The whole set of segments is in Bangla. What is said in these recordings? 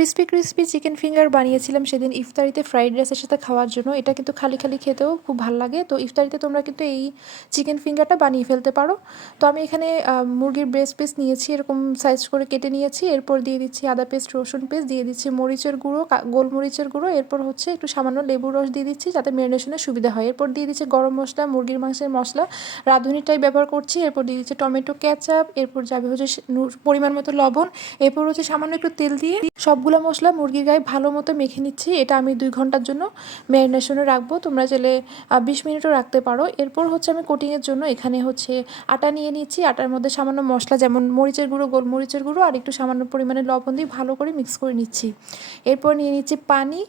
ক্রিস্পি ক্রিস্পি চিকেন ফিঙ্গার বানিয়েছিলাম সেদিন ইফতারিতে ফ্রাইড রাইসের সাথে খাওয়ার জন্য। এটা কিন্তু খালি খালি খেতেও খুব ভালো লাগে। তো ইফতারিতে তোমরা কিন্তু এই চিকেন ফিঙ্গারটা বানিয়ে ফেলতে পারো। তো আমি এখানে মুরগির ব্রেস্ট পিস নিয়েছি, এরকম সাইজ করে কেটে নিয়েছি। এরপর দিয়ে দিচ্ছি আদা পেস্ট, রসুন পেস্ট, দিয়ে দিচ্ছি মরিচের গুঁড়ো, গোলমরিচের গুঁড়ো। এরপর হচ্ছে একটু সামান্য লেবুর রস দিয়ে দিচ্ছি যাতে ম্যারিনেশনের সুবিধা হয়। এরপর দিয়ে দিচ্ছি গরম মশলা, মুরগির মাংসের মশলা, রাঁধুনিটাই ব্যবহার করছি। এরপর দিয়ে দিচ্ছি টমেটো কেচাপ, এরপর যাবে হচ্ছে পরিমাণ মতো লবণ, এরপর হচ্ছে সামান্য একটু তেল দিয়ে সবগুলো মশলা মুরগির গায়ে ভালো মতো মেখে নিচ্ছি। এটা আমি 2 ঘন্টার জন্য ম্যারিনেশনে রাখবো, তোমরা চাইলে 20 মিনিটও রাখতে পারো। এরপর হচ্ছে আমি কোটিংয়ের জন্য এখানে হচ্ছে আটা নিয়ে নিচ্ছি। আটার মধ্যে সামান্য মশলা যেমন মরিচের গুঁড়ো, গোলমরিচের গুঁড়ো আর একটু সামান্য পরিমাণে লবণ দিয়ে ভালো করে মিক্স করে নিচ্ছি। এরপর নিয়ে নিচ্ছি পানি,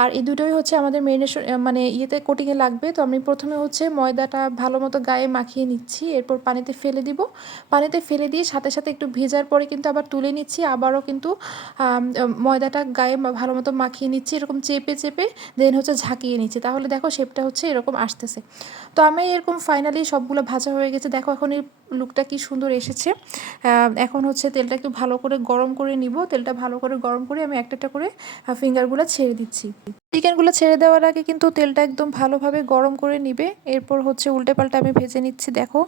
আর এই দুটোই হচ্ছে আমাদের ম্যারিনেশন মানে ইয়েতে কোটিংয়ে লাগবে। তো আমি প্রথমে হচ্ছে ময়দাটা ভালো মতো গায়ে মাখিয়ে নিচ্ছি, এরপর পানিতে ফেলে দিব। পানিতে ফেলে দিয়ে সাথে সাথে একটু ভেজার পরে কিন্তু আবার তুলে নিচ্ছি, আবারও কিন্তু ময়দাটা গায়ে ভালো মতো মাখিয়ে নিচ্ছি, এরকম চেপে চেপে দেন হচ্ছে ঝাঁকিয়ে নিচ্ছি। তাহলে দেখো শেপটা হচ্ছে এরকম আসতেছে। তো আমি এরকম ফাইনালি সবগুলো ভাজা হয়ে গেছে, দেখো এখন এই লুকটা কি সুন্দর এসেছে। এখন হচ্ছে তেলটা একটু ভালো করে গরম করে নিব। তেলটা ভালো করে গরম করে আমি একটা একটা করে ফিঙ্গারগুলো ছেড়ে দিচ্ছি। চিকেনগুলো ছেড়ে দেওয়ার আগে কিন্তু তেলটা একদম ভালোভাবে গরম করে নিবে। এরপর হচ্ছে উল্টে পাল্টে আমি ভেজে নিচ্ছি দেখো।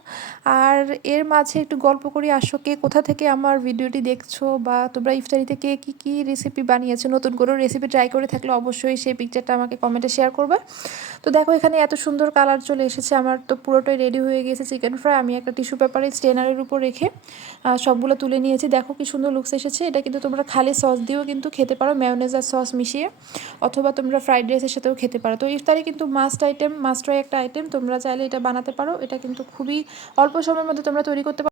আর এর মাঝে একটু গল্প করি, আসো কে কোথা থেকে আমার ভিডিওটি দেখছো, বা তোমরা ইফতারিতে কে কী কী রেসিপি বানিয়েছো, নতুন কোনো রেসিপি ট্রাই করে থাকলে অবশ্যই সেই পিকচারটা আমাকে কমেন্টে শেয়ার করবে। তো দেখো এখানে এত সুন্দর কালার চলে এসেছে, আমার তো পুরোটাই রেডি হয়ে গেছে চিকেন ফ্রাই। আমি একটা টিস্যু পেপারে স্ট্রেনারের উপর রেখে সবগুলো তুলে নিয়েছি। দেখো কি সুন্দর লুকস এসেছে। এটা কিন্তু তোমরা খালি সস দিয়েও কিন্তু খেতে পারো, মেয়োনেজ আর সস মিশিয়ে, অথবা তোমরা ফ্রাইড রাইসের সাথেও খেতে পারো। তো ইফতারি কিন্তু মাস্ট ট্রাই একটা আইটেম, তোমরা চাইলে এটা বানাতে পারো। এটা কিন্তু খুবই অল্প সময়ের মধ্যে তোমরা তৈরি করতে পারো।